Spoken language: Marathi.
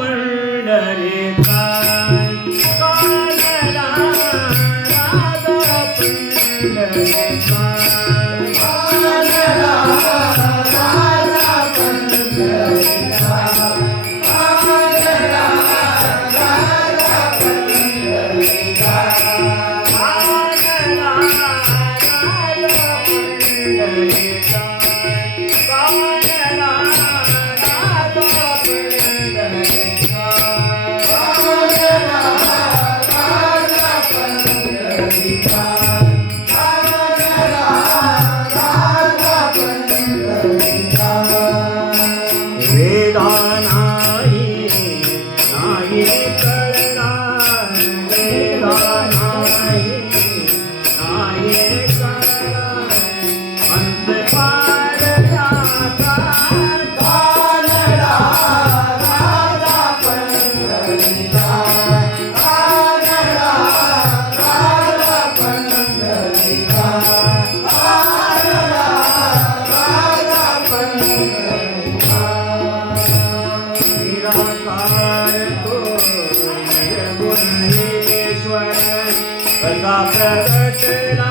அவள் Thank you. ईश्वर कसा प्रगटला